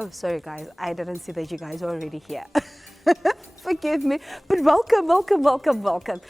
Oh, sorry guys, I didn't see that you guys are already here. Forgive me, but welcome, welcome, welcome, welcome.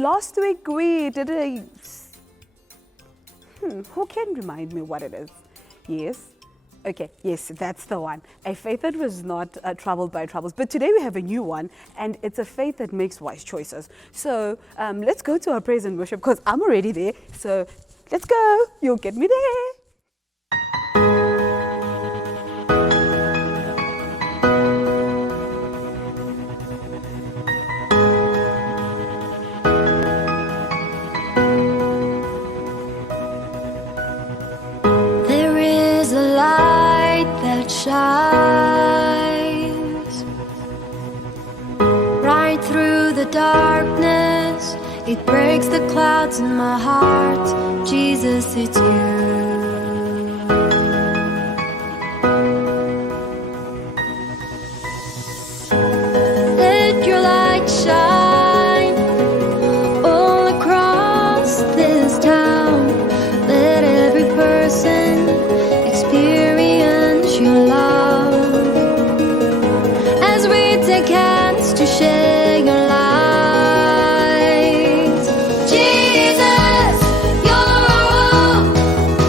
Last week we did a... who can remind me what it is? Yes? Okay, yes, that's the one. A faith that was not troubled by troubles. But today we have a new one, and it's a faith that makes wise choices. So let's go to our praise and worship, because I'm already there. So let's go. You'll get me there. There is a light that shines right through the darkness. It breaks the clouds in my heart. Jesus, it's you. Let your light shine all across this town. Let every person experience your love as we take hands to share your light. Jesus, you're our hope.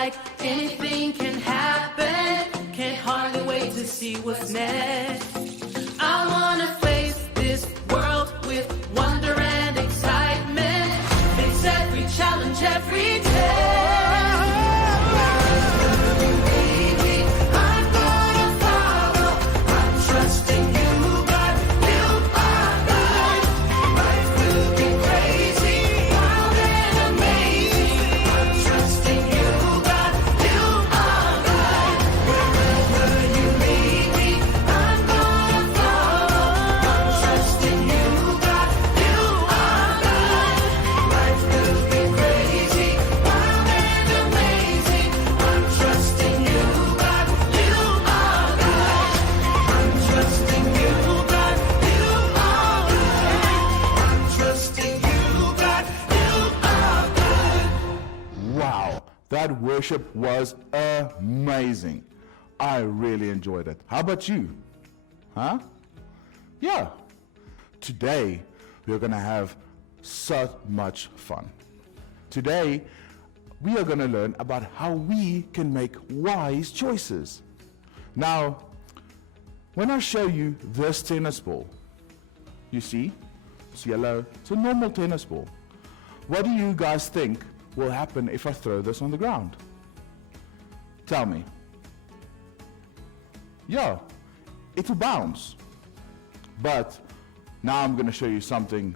like anything can happen. Can't hardly wait to see what's next. I wanna face this world with wonder and excitement. Face every challenge every day. I'm gonna follow. I'm trusting you, God. You are God. Life will be crazy, wild and amazing. I'm trusting you, God. You are God. Wherever you lead me, I'm gonna follow. I'm trusting you, God. You are God. Life will be crazy, wild and amazing. I'm trusting you, God. You are God. I'm trusting you, God. You are God. I'm trusting you, God. You are God. Wow, that worship was amazing. I really enjoyed it. How about you? Huh? Yeah. Today, we're going to have so much fun. Today, we are going to learn about how we can make wise choices. Now, when I show you this tennis ball, you see, it's yellow, it's a normal tennis ball. What do you guys think will happen if I throw this on the ground? Tell me. Yeah, it will bounce. But now I'm going to show you something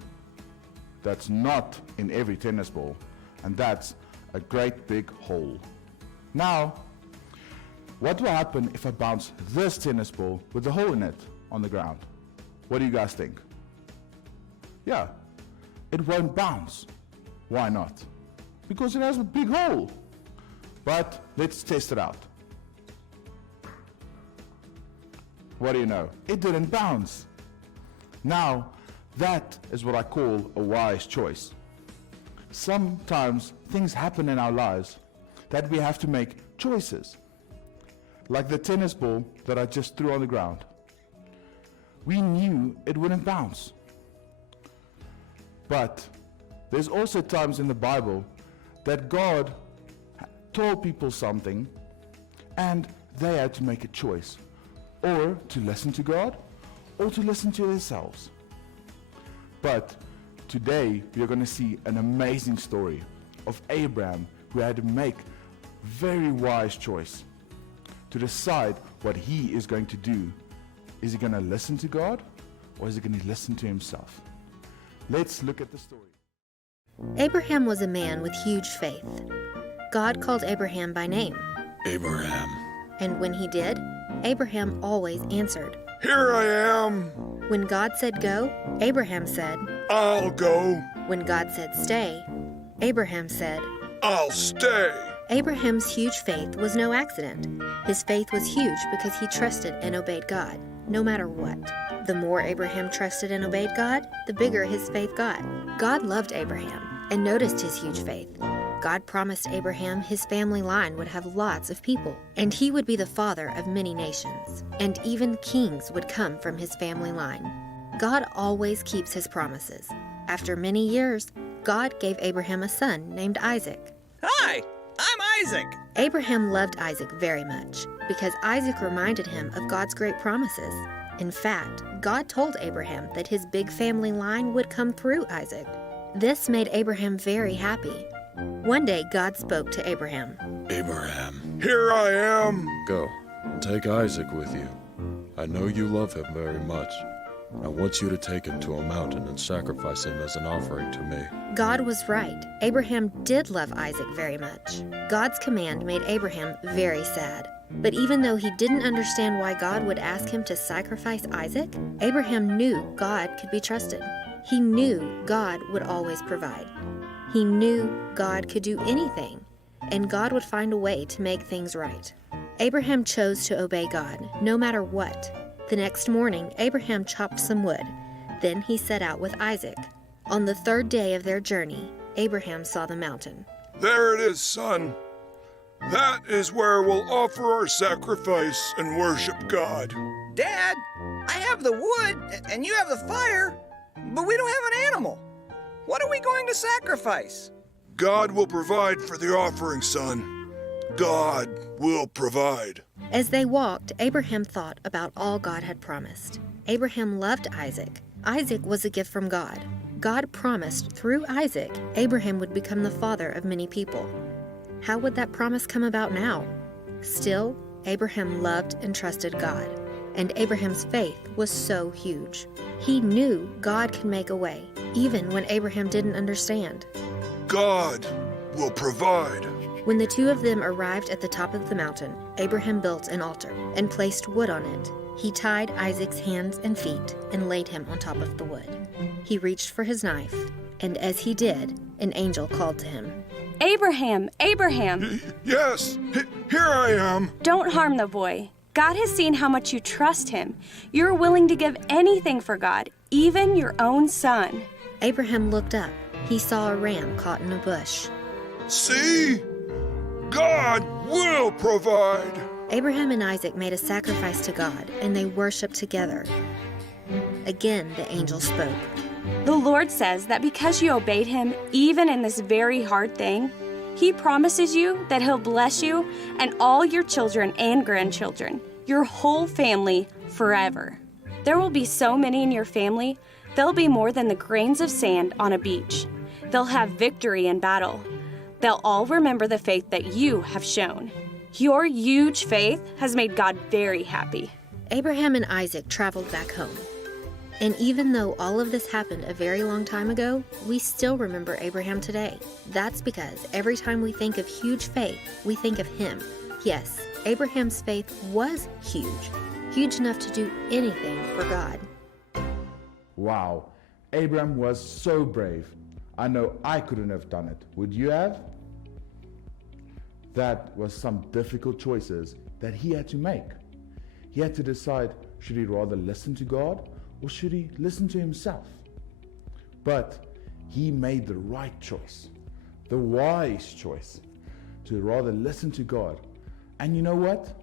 that's not in every tennis ball, and that's a great big hole. Now, what will happen if I bounce this tennis ball with a hole in it on the ground? What do you guys think? Yeah, it won't bounce. Why not? Because it has a big hole. But let's test it out. What do you know? It didn't bounce. Now, that is what I call a wise choice. Sometimes things happen in our lives that we have to make choices. Like the tennis ball that I just threw on the ground. We knew it wouldn't bounce. But there's also times in the Bible that God told people something and they had to make a choice, or to listen to God or to listen to themselves. But today we are going to see an amazing story of Abraham, who had to make a very wise choice to decide what he is going to do. Is he going to listen to God, or is he going to listen to himself? Let's look at the story. Abraham was a man with huge faith. God called Abraham by name, Abraham. and when he did, Abraham always answered. Here I am. When God said go, Abraham said. I'll go. When God said stay, Abraham said. I'll stay. Abraham's huge faith was no accident. His faith was huge because he trusted and obeyed God, no matter what. The more Abraham trusted and obeyed God, the bigger his faith got. God loved Abraham and noticed his huge faith. God promised Abraham his family line would have lots of people, and he would be the father of many nations, and even kings would come from his family line. God always keeps his promises. After many years, God gave Abraham a son named Isaac. Hi, I'm Isaac. Abraham loved Isaac very much because Isaac reminded him of God's great promises. In fact, God told Abraham that his big family line would come through Isaac. This made Abraham very happy. One day, God spoke to Abraham. Abraham. Here I am. Go, and take Isaac with you. I know you love him very much. I want you to take him to a mountain and sacrifice him as an offering to me. God was right. Abraham did love Isaac very much. God's command made Abraham very sad. But even though he didn't understand why God would ask him to sacrifice Isaac, Abraham knew God could be trusted. He knew God would always provide. He knew God could do anything, and God would find a way to make things right. Abraham chose to obey God, no matter what. The next morning, Abraham chopped some wood. Then he set out with Isaac. On the third day of their journey, Abraham saw the mountain. There it is, son. That is where we'll offer our sacrifice and worship God. Dad, I have the wood and you have the fire, but we don't have an animal. What are we going to sacrifice? God will provide for the offering, son. God will provide. As they walked, Abraham thought about all God had promised. Abraham loved Isaac. Isaac was a gift from God. God promised through Isaac, Abraham would become the father of many people. How would that promise come about now? Still, Abraham loved and trusted God, and Abraham's faith was so huge. He knew God could make a way, even when Abraham didn't understand. God will provide. When the two of them arrived at the top of the mountain, Abraham built an altar and placed wood on it. He tied Isaac's hands and feet and laid him on top of the wood. He reached for his knife, and as he did, an angel called to him. Abraham, Abraham, Yes, here I am. don't harm the boy. God has seen how much you trust him. You're willing to give anything for God, even your own son. Abraham looked up. He saw a ram caught in a bush. See? God will provide. Abraham and Isaac made a sacrifice to God, and they worshiped together. Again, the angel spoke. The Lord says that because you obeyed him, even in this very hard thing, he promises you that he'll bless you and all your children and grandchildren, your whole family, forever. There will be so many in your family, they'll be more than the grains of sand on a beach. They'll have victory in battle. They'll all remember the faith that you have shown. Your huge faith has made God very happy. Abraham and Isaac traveled back home. And even though all of this happened a very long time ago, we still remember Abraham today. That's because every time we think of huge faith, we think of him. Yes, Abraham's faith was huge enough to do anything for God. Wow, Abraham was so brave. I know I couldn't have done it. Would you have? That was some difficult choices that he had to make. He had to decide, should he rather listen to God or should he listen to himself? But he made the right choice, the wise choice, to rather listen to God. And you know what?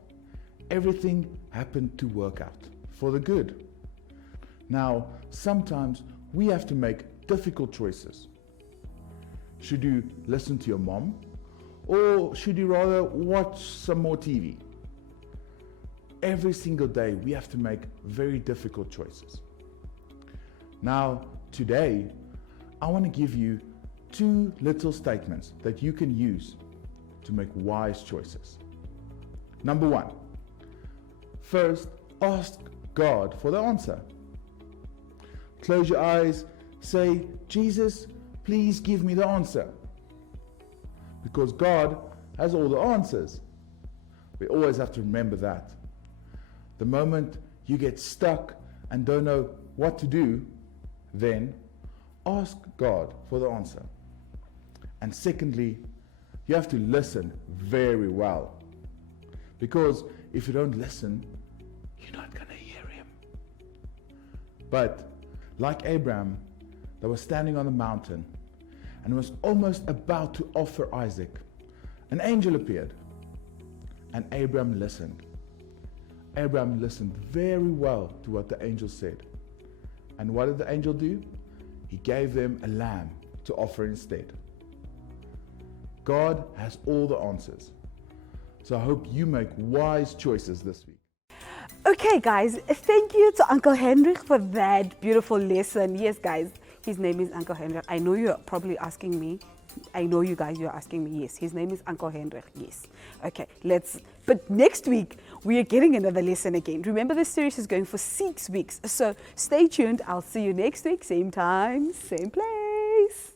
Everything happened to work out for the good. Now, sometimes we have to make difficult choices. Should you listen to your mom? Or should you rather watch some more TV? Every single day we have to make very difficult choices. Now, today, I want to give you 2 little statements that you can use to make wise choices. Number 1, first, ask God for the answer. Close your eyes, say, Jesus, please give me the answer. Because God has all the answers. We always have to remember that. The moment you get stuck and don't know what to do, then ask God for the answer. And secondly, you have to listen very well. Because if you don't listen, you're not going to hear him. But like Abraham, that was standing on the mountain and was almost about to offer Isaac, an angel appeared, and Abraham listened. Abraham listened very well to what the angel said. And what did the angel do? He gave them a lamb to offer instead. God has all the answers. So I hope you make wise choices this week. Okay, guys, thank you to Uncle Hendrik for that beautiful lesson. Yes, guys, his name is Uncle Hendrik. I know you're probably asking me. I know you guys, you're asking me. Yes, his name is Uncle Hendrik. Yes. Okay, but next week, we are getting another lesson again. Remember, this series is going for 6 weeks. So stay tuned. I'll see you next week, same time, same place.